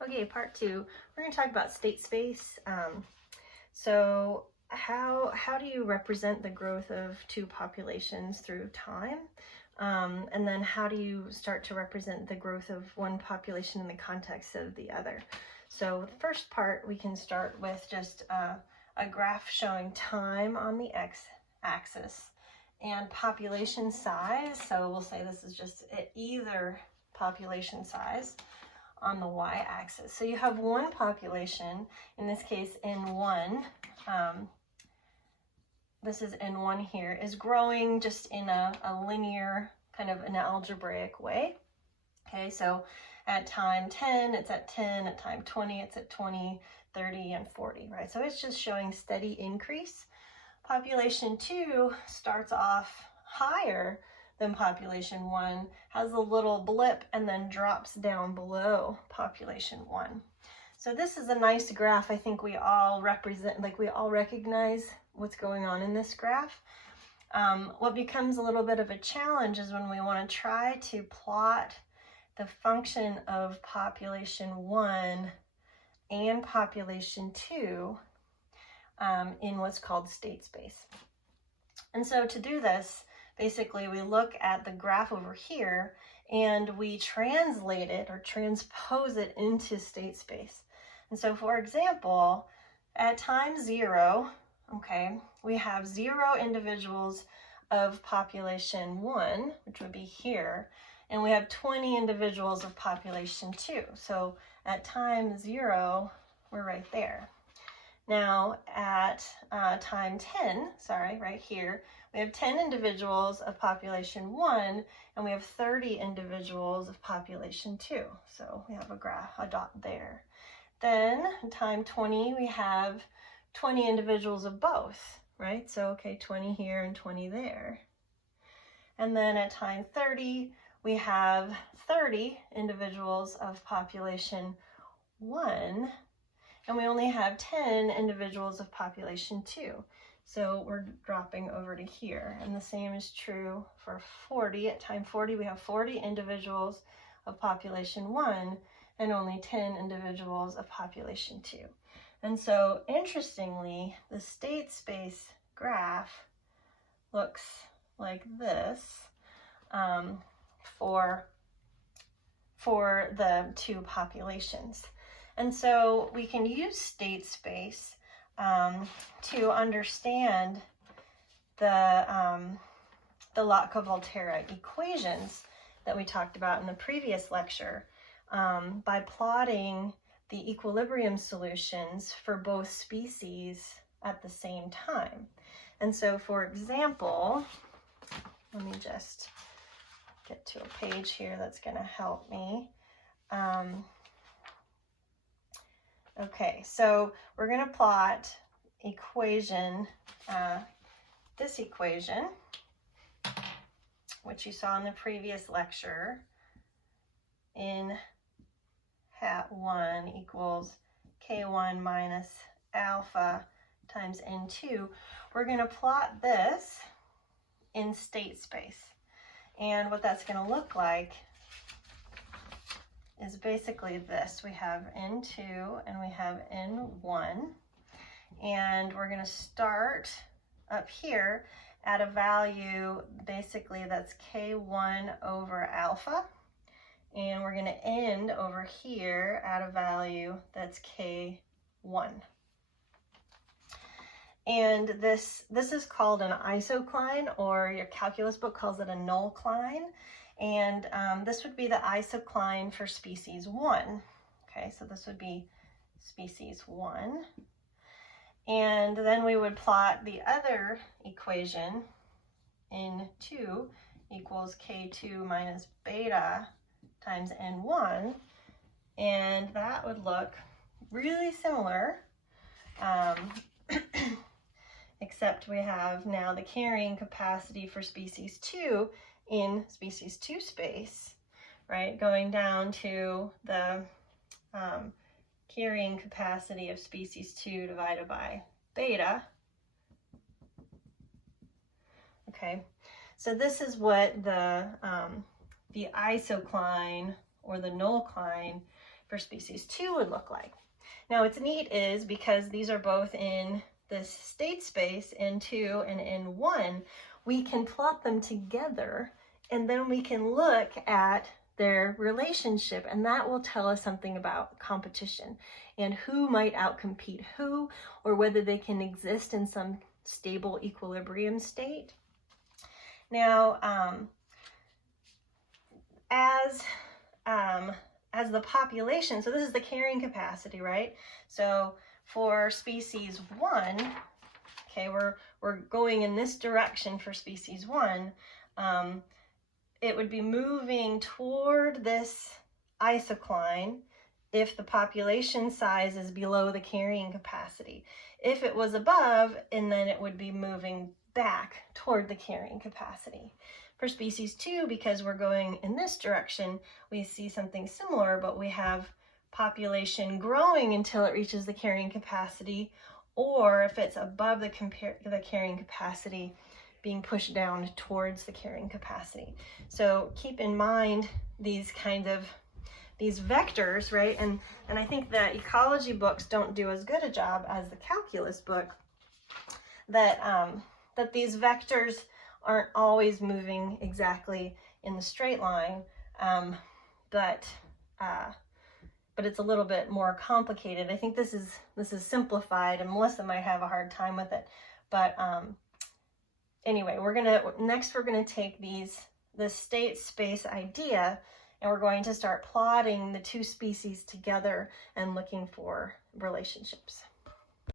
Okay, part two, we're going to talk about state space. So how do you represent the growth of two populations through time? And then how do you start to represent the growth of one population in the context of the other? So the first part, we can start with just a graph showing time on the x-axis and population size. So we'll say this is just either population size on the y-axis. So you have one population, in this case N1, this is N1 here, is growing just in a linear, kind of an algebraic way. Okay, so at time 10, it's at 10, at time 20, it's at 20, 30, and 40, right? So it's just showing steady increase. Population 2 starts off higher than population 1, has a little blip, and then drops down below population 1. So this is a nice graph. I think we all recognize what's going on in this graph. What becomes a little bit of a challenge is when we want to try to plot the function of population 1 and population 2 in what's called state space. And so to do this, basically we look at the graph over here and we translate it or transpose it into state space. And so for example, at time 0, okay, we have 0 individuals of population 1, which would be here, and we have 20 individuals of population 2. So at time 0, we're right there. Now at time 10, right here, we have 10 individuals of population 1, and we have 30 individuals of population 2. So we have a dot there. Then at time 20, we have 20 individuals of both, right? So, okay, 20 here and 20 there. And then at time 30, we have 30 individuals of population 1, and we only have 10 individuals of population 2. So we're dropping over to here. And the same is true for 40. At time 40, we have 40 individuals of population 1 and only 10 individuals of population 2. And so interestingly, the state space graph looks like this for the two populations. And so we can use state space to understand the Lotka-Volterra equations that we talked about in the previous lecture by plotting the equilibrium solutions for both species at the same time. And so, for example, let me just get to a page here that's going to help me. Okay, so we're going to plot this equation, which you saw in the previous lecture, in hat 1 equals K1 minus alpha times N2. We're going to plot this in state space. And what that's going to look like is basically this. We have N2 and we have N1. And we're going to start up here at a value basically that's K1 over alpha. And we're going to end over here at a value that's K1. And this is called an isocline, or your calculus book calls it a nullcline. And this would be the isocline for species 1. Okay, so this would be species 1. And then we would plot the other equation, N2 equals K2 minus beta times N1, and that would look really similar, except we have now the carrying capacity for species 2 in species 2 space, right, going down to the carrying capacity of species 2 divided by beta. Okay, so this is what the isocline or the nullcline for species 2 would look like. Now what's neat is because these are both in this state space, N2 and N1, we can plot them together and then we can look at their relationship, and that will tell us something about competition and who might outcompete who, or whether they can exist in some stable equilibrium state. Now, as the population, so this is the carrying capacity, right? So for species 1, okay, we're going in this direction for species 1, it would be moving toward this isocline if the population size is below the carrying capacity. If it was above, and then it would be moving back toward the carrying capacity. For species 2, because we're going in this direction, we see something similar, but we have population growing until it reaches the carrying capacity, or if it's above the carrying capacity, being pushed down towards the carrying capacity. So keep in mind these vectors, right? And I think that ecology books don't do as good a job as the calculus book, that these vectors aren't always moving exactly in the straight line, but it's a little bit more complicated. I think this is simplified, and Melissa might have a hard time with it, but anyway, we're gonna take the state space idea, and we're going to start plotting the two species together and looking for relationships.